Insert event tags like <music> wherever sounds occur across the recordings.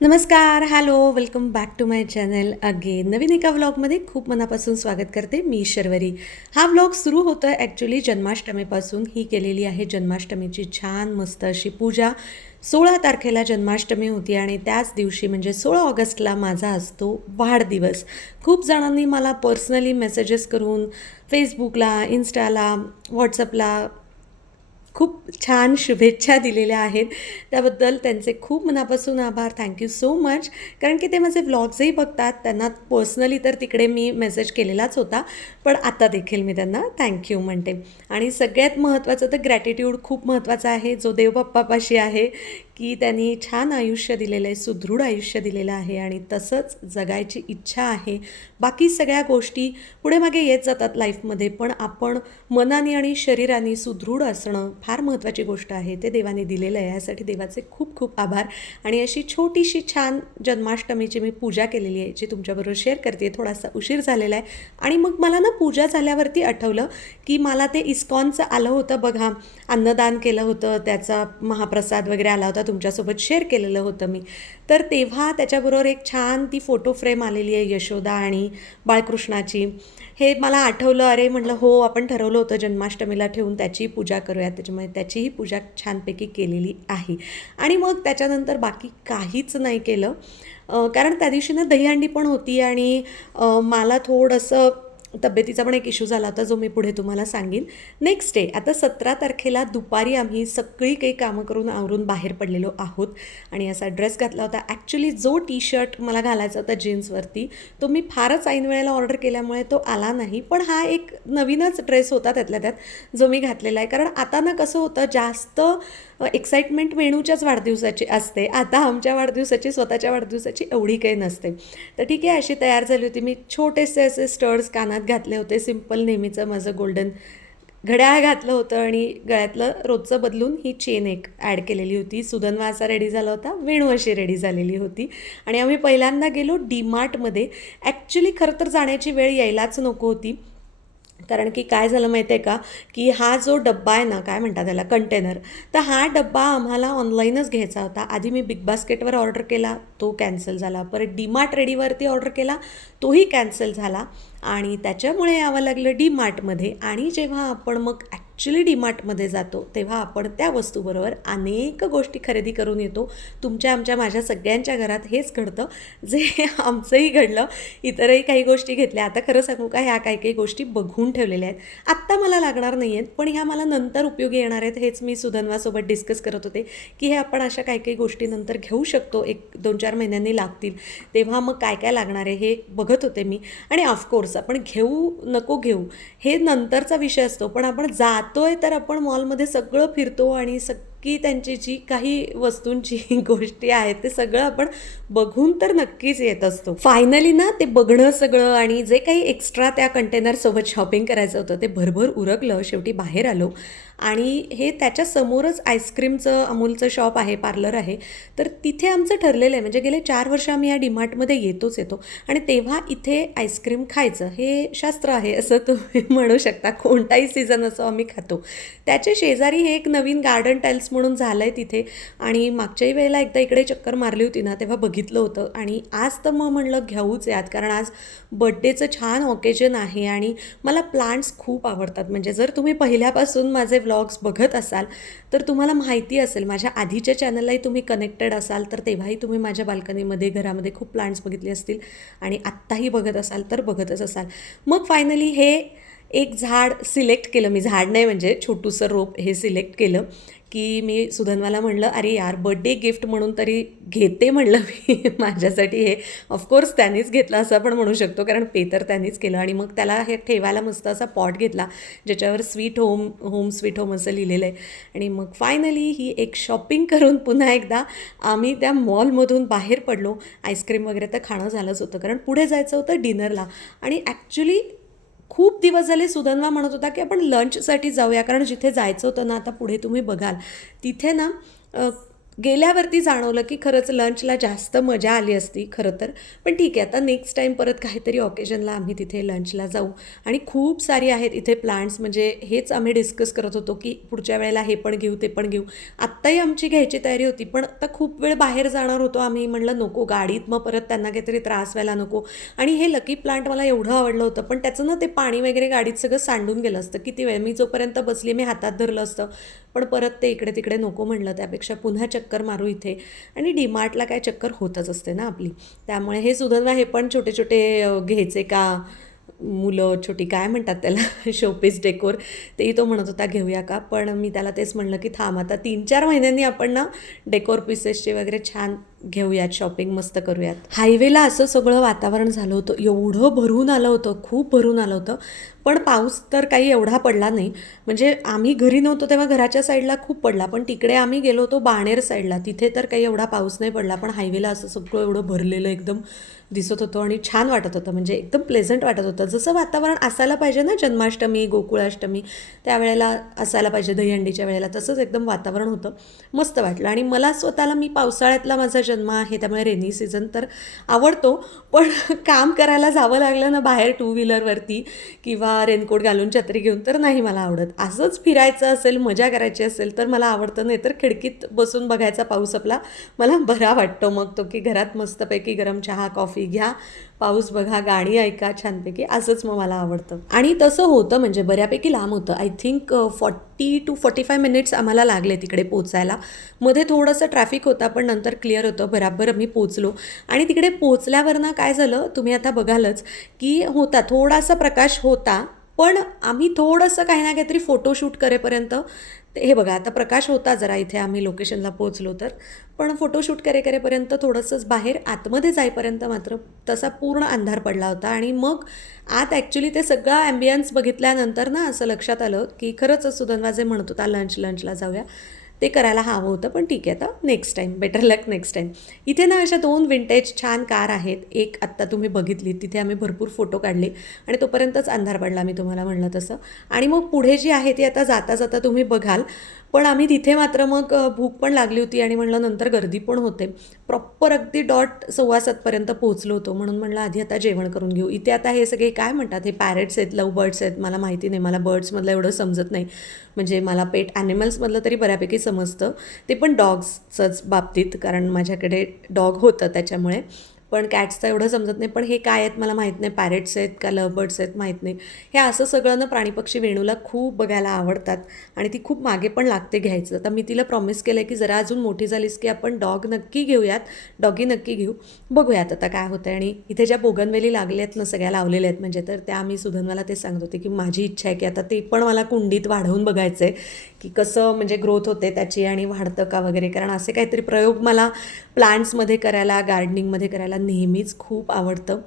नमस्कार hello welcome back to my channel again. नवीन एका व्लॉगमध्ये खूप मनापासून स्वागत करते मी शर्वरी. हा व्लॉग सुरू होतो आहे ॲक्च्युली जन्माष्टमीपासून. ही केलेली आहे जन्माष्टमीची छान मस्त अशी पूजा. सोळा तारखेला जन्माष्टमी होती आणि त्याच दिवशी म्हणजे सोळा ऑगस्टला माझा असतो वाढदिवस. खूप जणांनी मला पर्सनली मेसेजेस करून फेसबुकला इन्स्टाला व्हॉट्सअपला खूप छान शुभेच्छा दिलेल्या आहेत. त्याबद्दल त्यांचे खूप मनापासून आभार. थँक्यू सो मच कारण की ते माझे व्लॉग्सही बघतात. त्यांना पर्सनली तर तिकडे मी मेसेज केलेलाच होता. पण आता देखील मी त्यांना थँक्यू म्हणते. आणि सगळ्यात महत्त्वाचं तर ग्रॅटिट्यूड खूप महत्त्वाचा आहे. जो देवबाप्पापाशी आहे की त्यांनी छान आयुष्य दिलेलं आहे सुदृढ आयुष्य दिलेलं आहे आणि तसंच जगायची इच्छा आहे. बाकी सगळ्या गोष्टी पुढे मागे येत जातात लाईफमध्ये पण आपण मनाने आणि शरीराने सुदृढ असणं फार महत्त्वाची गोष्ट आहे. ते देवाने दिलेलं आहे. यासाठी देवाचे खूप खूप आभार. आणि अशी छोटीशी छान जन्माष्टमीची मी पूजा केलेली आहे जी तुमच्याबरोबर शेअर करते. थोडासा उशीर झालेला आहे. आणि मग मला ना पूजा झाल्यावरती आठवलं की मला ते इस्कॉनचं आलं होतं बघा. अन्नदान केलं होतं त्याचा महाप्रसाद वगैरे आला होता. तुमच्यासोबत शेअर केलेलं होतं मी. तर तेव्हा त्याच्याबरोबर एक छान ती फोटो फ्रेम आलेली आहे यशोदा आणि बाळकृष्णाची. हे मला आठवलं अरे म्हटलं हो आपण ठरवलं होतं जन्माष्टमीला ठेवून त्याचीही पूजा करूया त्याच्यामुळे त्याचीही पूजा छानपैकी केलेली आहे. आणि मग त्याच्यानंतर बाकी काहीच नाही केलं. कारण त्या दिवशी ना दहीहंडी पण होती आणि मला थोडंसं तब्येतीचा पण एक इश्यू झाला होता जो मी पुढे तुम्हाला सांगेन. नेक्स्ट डे आता सतरा तारखेला दुपारी आम्ही सगळी काही कामं करून आवरून बाहेर पडलेलो आहोत. आणि असा ड्रेस घातला होता. ॲक्च्युली जो टी शर्ट मला घालायचा होता जीन्सवरती तो मी फारच ऐन वेळेला ऑर्डर केल्यामुळे तो आला नाही. पण हा एक नवीनच ड्रेस होता त्यातल्या त्यात जो मी घातलेला आहे. कारण आता ना कसं होतं जास्त एक्साइटमेंट वेणूच्याच वाढदिवसाची असते. आता आमच्या वाढदिवसाची स्वतःच्या वाढदिवसाची एवढी काही नसते. तर ठीक आहे अशी तयार झाली होती. मी छोटेसे असे स्टर्स कानात घातले होते. सिंपल नेहमीचं माझं गोल्डन घड्याळ घातलं होतं आणि गळ्यातलं रोजचं बदलून ही चेन एक ॲड केलेली होती. सुदनवा असा रेडी झाला होता. वेणू अशी रेडी झालेली होती. आणि आम्ही पहिल्यांदा गेलो डीमार्टमध्ये ॲक्च्युली खरं तर जाण्याची वेळ यायलाच नको होती. कारण की काय झालं माहिती आहे का? की हा जो डब्बा आहे ना काय म्हणतात त्याला कंटेनर तर हा डब्बा आम्हाला ऑनलाईनच घ्यायचा होता. आधी मी बिग बास्केटवर ऑर्डर केला तो कॅन्सल झाला. परत डीमार्ट रेडीवरती ऑर्डर केला तोही कॅन्सल झाला. आणि त्याच्यामुळे यावं लागलं डीमार्टमध्ये आणि जेव्हा आपण मग ॲक्च्युली डीमार्टमध्ये जातो तेव्हा आपण त्या वस्तूबरोबर अनेक गोष्टी खरेदी करून येतो. तुमच्या आमच्या माझ्या सगळ्यांच्या घरात हेच घडतं. जे <laughs> आमचंही घडलं इतरही काही गोष्टी घेतल्या. आता खरं सांगू का ह्या काही काही गोष्टी बघून ठेवलेल्या आहेत. आत्ता मला लागणार नाही आहेत पण ह्या मला नंतर उपयोगी येणार आहेत. हेच मी सुधन्वासोबत डिस्कस करत होते की हे आपण अशा काही काही गोष्टी नंतर घेऊ शकतो. एक दोन चार महिन्यांनी लागतील. तेव्हा मग काय काय लागणार आहे हे बघत होते मी. आणि ऑफकोर्स आपण घेऊ नको घेऊ हे नंतरचा विषय असतो. पण आपण जात जातोय तर आपण मॉलमध्ये सगळं फिरतो आणि सगळी त्यांची जी काही वस्तूंची <laughs> गोष्टी आहेत ते सगळं आपण बघून तर नक्कीच येत असतो. फायनली ना ते बघणं सगळं आणि जे काही एक्स्ट्रा त्या कंटेनरसोबत शॉपिंग करायचं होतं ते भरभर उरकलं. शेवटी बाहेर आलो. आणि हे त्याच्या समोरच आईस्क्रीमचं अमूलचं शॉप आहे पार्लर आहे. तर तिथे आमचं ठरलेलं आहे म्हणजे गेले चार वर्ष आम्ही या डिमार्टमध्ये येतोच येतो. आणि तेव्हा इथे आईस्क्रीम खायचं हे शास्त्र आहे असं तुम्ही <laughs> म्हणू शकता. कोणताही सीझन असं आम्ही खातो. त्याच्या शेजारी हे एक नवीन गार्डन टाईल्स म्हणून झालं आहे तिथे. आणि मागच्याही वेळेला एकदा इकडे चक्कर मारली होती ना तेव्हा बघितलं होतं. आणि आज तर मग म्हणलं घेऊच यात कारण आज बड्डेचं छान ऑकेजन आहे. आणि मला प्लांट्स खूप आवडतात. म्हणजे जर तुम्ही पहिल्यापासून माझे व्लॉग्स बघत असाल तर तुम्हाला माहिती असेल माझ्या आधीच्या चॅनललाही तुम्ही कनेक्टेड असाल तर तेव्हाही तुम्ही माझ्या बाल्कनीमध्ये घरामध्ये खूप प्लांट्स बघितले असतील आणि आत्ताही बघत असाल तर बघतच असाल. मग फायनली हे एक झाड सिलेक्ट केलं मी झाड नाही म्हणजे छोटूसं रोप हे सिलेक्ट केलं की मी सुधनवाला म्हणलं अरे यार बड्डे गिफ्ट म्हणून तरी घेते म्हणलं मी. <laughs> माझ्यासाठी हे ऑफकोर्स त्यानेच घेतलं असं आपण म्हणू शकतो कारण पे तर त्यांनीच केलं. आणि मग त्याला हे ठेवायला मस्त असा पॉट घेतला ज्याच्यावर sweet home home sweet home असं लिहिलेलं आहे. आणि मग फायनली ही एक शॉपिंग करून पुन्हा एकदा आम्ही त्या मॉलमधून बाहेर पडलो. आईस्क्रीम वगैरे तर खाणं झालंच होतं कारण पुढे जायचं होतं डिनरला आणि ॲक्च्युली खूप दिवस झाले सुधन्वा म्हणत होता की आपण लंचसाठी जाऊया कारण जिथे जायचं होतं ना आता पुढे तुम्ही बघाल. तिथे ना गेल्यावरती जाणवलं की खरंच लंचला जास्त मजा आली असती खरं तर. पण ठीक आहे आता नेक्स्ट टाईम परत काहीतरी ऑकेजनला आम्ही तिथे लंचला जाऊ. आणि खूप सारी आहेत इथे प्लांट्स म्हणजे हेच आम्ही डिस्कस करत होतो की पुढच्या वेळेला हे पण घेऊ ते पण घेऊ. आत्ताही आमची घ्यायची तयारी होती पण आता खूप वेळ बाहेर जाणार होतो आम्ही. म्हणलं नको गाडीत मग परत त्यांना काहीतरी त्रास व्हायला नको. आणि हे लकी प्लांट मला एवढं आवडलं होतं पण त्याचं ना ते पाणी वगैरे गाडीत सगळं सांडून गेलं असतं. किती वेळ मी जोपर्यंत बसली मी हातात धरलं असतं. पण परत ते इकडे तिकडे नको म्हणलं त्यापेक्षा पुन्हा चक्कर मारू इथे. आणि डीमार्टला काय चक्कर होतच असते ना आपली. त्यामुळे हे सुधारणा हे पण छोटे छोटे घ्यायचे का? मुलं छोटी काय म्हणतात त्याला? <laughs> शोपीस डेकोर तेही तो म्हणत होता घेऊया का? पण मी त्याला तेच म्हणलं की थांब आता तीन चार महिन्यांनी आपण ना डेकोर पीसेसचे वगैरे छान घेऊयात शॉपिंग मस्त करूयात. हायवेला असं सगळं वातावरण झालं होतं. एवढं भरून आलं होतं खूप भरून आलं होतं. पण पाऊस तर काही एवढा पडला नाही. म्हणजे आम्ही घरी नव्हतो तेव्हा घराच्या साईडला खूप पडला. पण तिकडे आम्ही गेलो होतो बाणेर साईडला तिथे तर काही एवढा पाऊस नाही पडला. पण हायवेला असं सगळं एवढं भरलेलं एकदम दिसत होतं आणि छान वाटत होतं. म्हणजे एकदम प्लेझंट वाटत होतं. जसं वातावरण असायला पाहिजे ना जन्माष्टमी गोकुळाष्टमी त्यावेळेला असायला पाहिजे दहीहंडीच्या वेळेला तसंच एकदम वातावरण होतं. मस्त वाटलं. आणि मला स्वतःला मी पावसाळ्यातला माझा जन्म आहे त्यामुळे रेनी सीझन तर आवडतो. पण काम करायला जावं लागलं ना बाहेर टू व्हीलरवरती किंवा रेनकोट घालून छत्री घेऊन तर नाही मला आवडत. असंच फिरायचं असेल मजा करायची असेल तर मला आवडतं. नाही तर खिडकीत बसून बघायचा पाऊस आपला मला बरा वाटतो मग तो की घरात मस्तपैकी गरम चहा कॉफी घ्या पाऊस बघा गाणी ऐका छानपैकी असंच मग मला आवडतं. आणि तसं होतं म्हणजे बऱ्यापैकी लांब होतं. I think forty two forty five minutes आम्हाला लागले तिकडे पोचायला. मध्ये थोडंसं ट्रॅफिक होता पण नंतर क्लिअर होतं. बराबर आम्ही पोचलो. आणि तिकडे पोचल्यावर ना काय झालं तुम्ही आता बघालच की होता थोडासा प्रकाश होता पण आम्ही थोडंसं काही ना काहीतरी फोटोशूट करेपर्यंत ते हे बघा आता प्रकाश होता जरा इथे आम्ही लोकेशनला पोहोचलो तर पण फोटोशूट करे करेपर्यंत थोडंसंच बाहेर आतमध्ये जाईपर्यंत मात्र तसा पूर्ण अंधार पडला होता. आणि मग आत ॲक्च्युली ते सगळा ॲम्बियन्स बघितल्यानंतर ना असं लक्षात आलं की खरंच सुधन्वा म्हणत होता लंच लंचला जाऊया. ते करायला हवं होतं पण ठीक आहे आता next time better luck next time इथे ना अशा दोन विंटेज छान कार आहेत. एक आत्ता तुम्ही बघितली तिथे आम्ही भरपूर फोटो काढले आणि तोपर्यंतच अंधार पडला मी तुम्हाला म्हणलं तसं. आणि मग पुढे जी आहे ती आता जाता जाता तुम्ही बघाल. पण आम्ही तिथे मात्र मग भूक पण लागली होती आणि म्हणलं नंतर गर्दी पण होते. प्रॉपर अगदी डॉट सव्वा सातपर्यंत पोहोचलो होतो. म्हणून म्हणलं आधी आता जेवण करून घेऊ. इथे आता हे सगळे काय म्हणतात? हे पॅरेट्स आहेत लव बर्ड्स आहेत. मला माहिती नाही. मला बर्ड्समधलं एवढं समजत नाही. म्हणजे मला पेट ॲनिमल्समधलं तरी बऱ्यापैकी समजतं. ते पण डॉग्सचंच बाबतीत. कारण माझ्याकडे डॉग होतं त्याच्यामुळे. पण कॅट्सचं एवढं समजत नाही. पण हे काय आहेत मला माहीत नाही. पॅरेट्स आहेत का लवबर्ड्स आहेत माहीत नाही. हे असं सगळं ना प्राणीपक्षी वेणूला खूप बघायला आवडतात. आणि ती खूप मागे पण लागते घ्यायचं. तर मी तिला प्रॉमिस केलं आहे की जरा अजून मोठी झालीस की आपण डॉग नक्की घेऊयात. डॉगी नक्की घेऊ. बघूयात आता काय होतं आणि इथे ज्या बोगनवेली लागल्या आहेत ना सगळ्या लावलेल्या आहेत म्हणजे तर त्या आम्ही सुधनवाला ते सांगत होते की माझी इच्छा आहे की आता ते पण मला कुंडीत वाढवून बघायचं आहे की कसं म्हणजे ग्रोथ होते त्याची आणि वाढतं का वगैरे. कारण असे काहीतरी प्रयोग मला प्लांट्समध्ये करायला गार्डनिंगमध्ये करायला नेहमीच खूप आवडतं.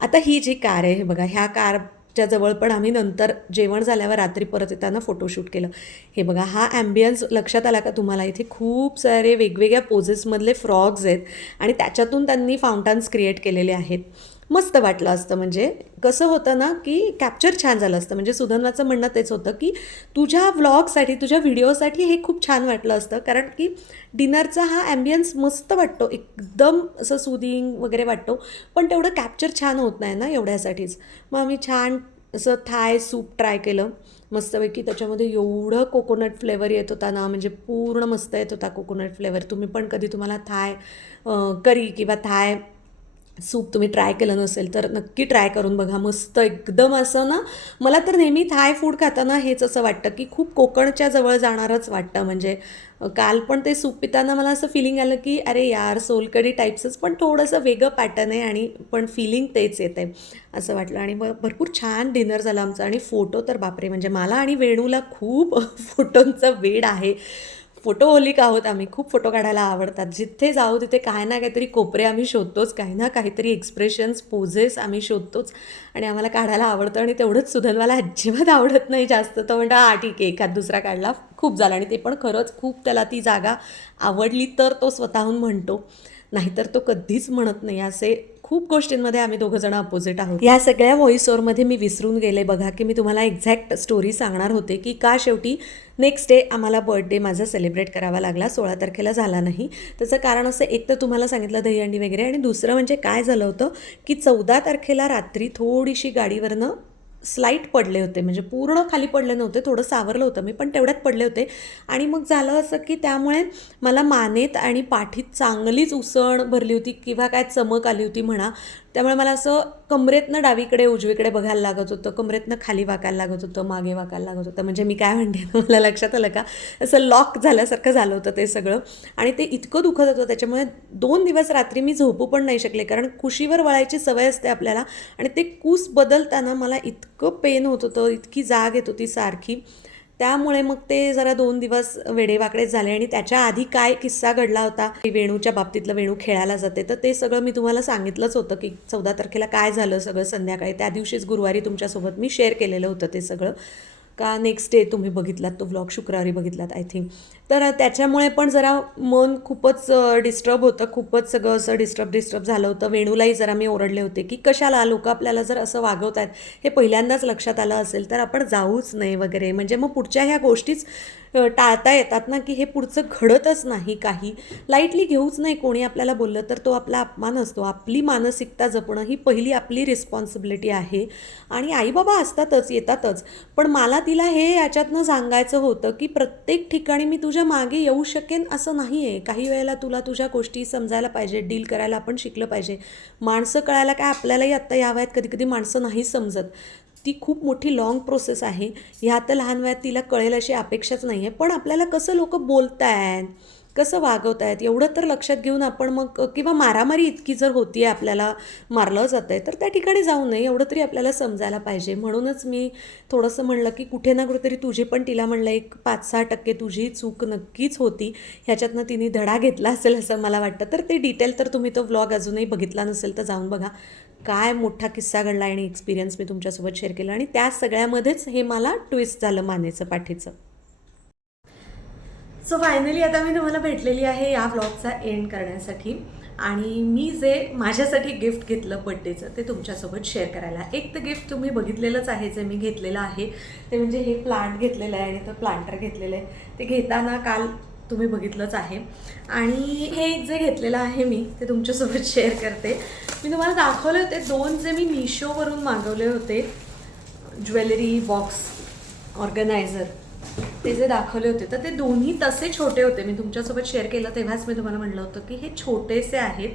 आता ही जी कार आहे हे बघा ह्या कारच्या जवळ पण आम्ही नंतर जेवण झाल्यावर रात्री परत येताना फोटोशूट केलं. हे बघा हा ॲम्बियन्स लक्षात आला का तुम्हाला? इथे खूप सारे वेगवेगळ्या पोजेसमधले फ्रॉग्स आहेत आणि त्याच्यातून त्यांनी फाउंटन्स क्रिएट केलेले आहेत. मस्त वाटलं असतं. म्हणजे कसं होतं ना की कॅप्चर छान झालं असतं. म्हणजे सुधन्वाचं म्हणणं तेच होतं की तुझ्या व्लॉगसाठी तुझ्या व्हिडिओसाठी हे खूप छान वाटलं असतं. कारण की डिनरचा हा ॲम्बियन्स मस्त वाटतो. एकदम असं सुदिंग वगैरे वाटतो. पण तेवढं कॅप्चर छान होत नाही ना एवढ्यासाठीच. मग आम्ही छान असं थाय सूप ट्राय केलं. मस्तपैकी त्याच्यामध्ये एवढं कोकोनट फ्लेवर येत होता ना. म्हणजे पूर्ण मस्त येत होता कोकोनट फ्लेवर तुम्ही पण कधी तुम्हाला थाय करी किंवा थाय सूप तुम्ही ट्राय केलं नसेल तर नक्की ट्राय करून बघा. मस्त एकदम असं ना मला तर नेहमी थाय फूड खाताना हेच असं वाटतं की खूप कोकणच्या जवळ जाणारच वाटतं. म्हणजे काल पण ते सूप पिताना मला असं फिलिंग आलं की अरे यार सोलकडी टाईप्सच पण थोडंसं वेगळं पॅटर्न आहे आणि पण फिलिंग तेच येत आहे असं वाटलं. आणि मग भरपूर छान डिनर झालं आमचं आणि फोटो तर बापरे म्हणजे मला आणि वेणूला खूप <laughs> फोटोंचा वेड आहे. फोटोहोलिक आहोत. आम्ही खूप फोटो काढायला आवडतात. जिथे जाऊ तिथे काही ना काहीतरी कोपरे आम्ही शोधतोच. काही ना काहीतरी एक्सप्रेशन्स पोजेस आम्ही शोधतोच. आणि आम्हाला काढायला आवडतं आणि तेवढंच सुधनवाला अजिबात आवडत नाही जास्त. तो म्हणतो हा ठीक आहे. एखाद दुसरा काढला. खूप झाला. आणि ते पण खरंच खूप त्याला ती जागा आवडली तर तो स्वतःहून म्हणतो. नाहीतर तो कधीच म्हणत नाही. असे खूप गोष्टींमध्ये आम्ही दोघं जण अपोजिट आहोत. या सगळ्या व्हॉइस ओवरमध्ये मी विसरून गेले. बघा की मी तुम्हाला एक्झॅक्ट स्टोरी सांगणार होते की का शेवटी नेक्स्ट डे आम्हाला बर्थडे माझा सेलिब्रेट करावा लागला. सोळा तारखेला झाला नाही. त्याचं कारण असं एक तर तुम्हाला सांगितलं दहीहंडी वगैरे आणि दुसरं म्हणजे काय झालं होतं की चौदा तारखेला रात्री थोडीशी गाडीवरनं स्लाईट पडले होते म्हणजे पूर्ण खाली पडले नव्हते थोडं सावरलं होतं मी पण तेवढ्यात पडले होते. आणि मग झालं असं की त्यामुळे मला मानेत आणि पाठीत चांगलीच उसण भरली होती किंवा काय चमक आली होती म्हणा त्यामुळे मला असं कमरेतनं डावीकडे उजवीकडे बघायला लागत होतं. कमरेतनं खाली वाकायला लागत होतं मागे वाकायला लागत होतं. म्हणजे मी काय म्हणते मला लक्षात आलं का? असं लॉक झाल्यासारखं झालं होतं ते सगळं. आणि ते इतकं दुखत होतं त्याच्यामुळे दोन दिवस रात्री मी झोपू पण नाही शकले. कारण कुशीवर वळायची सवय असते आपल्याला. आणि ते कूस बदलताना मला इतकं पेन होत होतं इतकी जाग येत होती सारखी. त्यामुळे मग ते जरा दोन दिवस वेडेवाकडे झाले आणि त्याच्या आधी काय किस्सा घडला होता? वेणूच्या बाबतीतलं वेणू खेळायला जाते. तर ते सगळं मी तुम्हाला सांगितलंच होतं की चौदा तारखेला काय झालं सगळं संध्याकाळी. त्या दिवशीच गुरुवारी तुमच्यासोबत मी शेअर केलेलं होतं ते सगळं. का नेक्स्ट डे तुम्ही बघितलात तो व्लॉग शुक्रवारी बघितलात आय थिंक तर त्याच्यामुळे पण जरा मन खूपच डिस्टर्ब होतं खूपच सगळं असं डिस्टर्ब डिस्टर्ब झालं होतं. वेणूलाही जरा मी ओरडले होते की कशाला लोक आपल्याला जर असं वागवत आहेत हे पहिल्यांदाच लक्षात आलं असेल तर आपण जाऊच नाही वगैरे. म्हणजे मग पुढच्या ह्या गोष्टीच टाळता येतात ना की हे पुढचं घडतच नाही काही. लाईटली घेऊच नाही कोणी आपल्याला बोललं तर तो आपला अपमान असतो. आपली मानसिकता जपणं ही पहिली आपली रिस्पॉन्सिबिलिटी आहे. आणि आईबाबा असतातच येतातच. पण मला तिला हे याच्यातनं सांगायचं होतं की प्रत्येक ठिकाणी मी तुझ्या मागे येऊ शकेन असं नाही आहे काही वेळेला तुला तुझ्या गोष्टी समजायला पाहिजे डील करायला आपण शिकलं पाहिजे. माणसं कळायला काय आपल्यालाही आत्ता या वयात कधी कधी माणसं नाही समजत. ती खूप मोठी लाँग प्रोसेस आहे. ह्या तर लहान वयात तिला कळेल अशी अपेक्षाच नाही आहे पण आपल्याला कसं लोक बोलतायत कसं वागवतायत एवढं तर लक्षात घेऊन आपण मग किंवा मारामारी इतकी जर होती आहे आपल्याला मारलं जात आहे तर त्या ठिकाणी जाऊ नये. एवढं तरी आपल्याला समजायला पाहिजे. म्हणूनच मी थोडंसं म्हणलं की कुठे ना कुठेतरी तुझी पण तिला म्हणलं एक पाच सहा टक्के तुझी चूक नक्कीच होती. ह्याच्यातनं तिने धडा घेतला असेल असं मला वाटतं. तर ते डिटेल तर तुम्ही तो व्लॉग अजूनही बघितला नसेल तर जाऊन बघा. काय मोठा किस्सा घडला आणि एक्सपिरियन्स मी तुमच्यासोबत शेअर केला आणि त्या सगळ्यामध्येच हे मला ट्विस्ट झालं मानेचं पाठीचं. सो फायनली आता मी तुम्हाला भेटलेली आहे या ब्लॉगचा एंड करण्यासाठी. आणि मी जे माझ्यासाठी गिफ्ट घेतलं बड्डेचं ते तुमच्यासोबत शेअर करायला. एक तर गिफ्ट तुम्ही बघितलेलंच आहे जे मी घेतलेलं आहे. ते म्हणजे हे प्लांट घेतलेलं आहे आणि तो प्लांटर घेतलेलं आहे. ते घेताना काल तुम्ही बघितलंच आहे. आणि हे एक जे घेतलेलं आहे मी ते तुमच्यासोबत शेअर करते. मी तुम्हाला दाखवले होते दोन जे मी मिशोवरून मागवले होते. ज्वेलरी बॉक्स ऑर्गनायझर ते जे दाखवले होते तर ते दोन्ही तसे छोटे होते. मी तुमच्यासोबत शेअर केलं तेव्हाच मी तुम्हाला म्हटलं होतं की हे छोटेसे आहेत.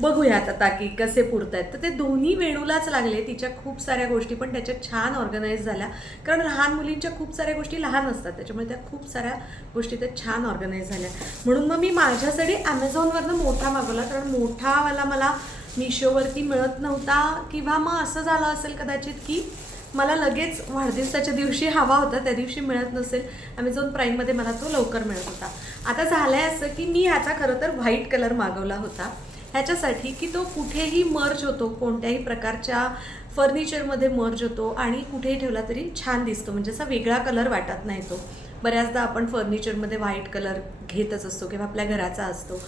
बघूयात आता की कसे पुरत आहेत तर ते दोन्ही वेणूलाच लागले. तिच्या खूप साऱ्या गोष्टी पण त्याच्यात छान ऑर्गनाईज झाल्या. कारण लहान मुलींच्या खूप साऱ्या गोष्टी लहान असतात. त्याच्यामुळे त्या खूप साऱ्या गोष्टी त्या छान ऑर्गनाईज झाल्या. म्हणून मग मी माझ्यासाठी ॲमेझॉनवरनं मोठा मागवला. कारण मोठावाला मला मिशोवरती मिळत नव्हता. किंवा मग असं झालं असेल कदाचित की मला लगेच वाढदिवसाच्या दिवशी हवा होता त्या दिवशी मिळत नसेल. ॲमेझॉन प्राईममध्ये मला तो लवकर मिळत होता. आता झालं आहे असं की मी ह्याचा खरं तर व्हाईट कलर मागवला होता. ह्याच्यासाठी की तो कुठेही मर्ज होतो कोणत्याही प्रकारच्या फर्निचरमध्ये मर्ज होतो आणि कुठेही ठेवला तरी छान दिसतो. म्हणजे असा वेगळा कलर वाटत नाही तो. बऱ्याचदा आपण फर्निचरमध्ये व्हाईट कलर घेतच असतो किंवा आपल्या घराचा असतो.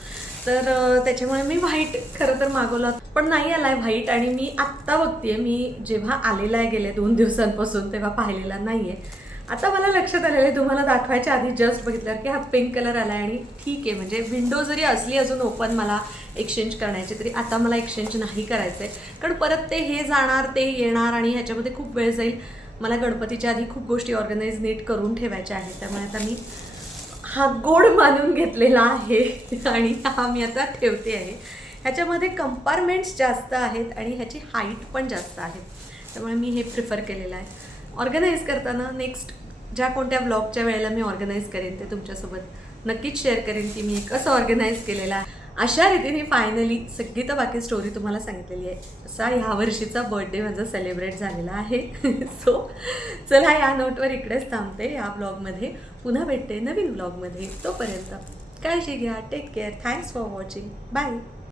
तर त्याच्यामुळे मी व्हाईट खरं तर मागवला पण नाही आला आहे व्हाईट आणि मी आत्ता बघतेय मी जेव्हा आलेला आहे गेले दोन दिवसांपासून तेव्हा पाहिलेला नाही आहे आता मला लक्षात आलेलं आहे तुम्हाला दाखवायच्या आधी जस्ट बघितलं की हा पिंक कलर आला आहे आणि ठीक आहे म्हणजे विंडो जरी असली अजून ओपन मला एक्सचेंज करण्याची तरी आता मला एक्सचेंज नाही करायचं आहे कारण परत ते हे जाणार ते येणार आणि ह्याच्यामध्ये खूप वेळ जाईल. मला गणपतीच्या आधी खूप गोष्टी ऑर्गनाईज नीट करून ठेवायच्या आहेत त्यामुळे आता मी हा गोड मानून घेतलेला आहे. आणि हा मी आता ठेवते आहे. ह्याच्यामध्ये कंपार्टमेंट्स जास्त आहेत आणि ह्याची हाईट पण जास्त आहे. त्यामुळे मी हे प्रिफर केलेलं आहे. ऑर्गनाईज करताना नेक्स्ट ज्या कोणत्या ब्लॉगच्या वेळेला मी ऑर्गनाईज करेन ते तुमच्यासोबत नक्कीच शेअर करेन की मी कसं ऑर्गनाईज केलेलं आहे. अशा रीतीने फायनली सगळी तर बाकी स्टोरी तुम्हाला सांगितलेली आहे. असा ह्या वर्षीचा बर्थडे माझा सेलिब्रेट झालेला आहे. <laughs> सो चला या नोटवर इकडेच थांबते या ब्लॉगमध्ये पुन्हा भेटते नवीन ब्लॉगमध्ये तोपर्यंत काळजी घ्या take care thanks for watching bye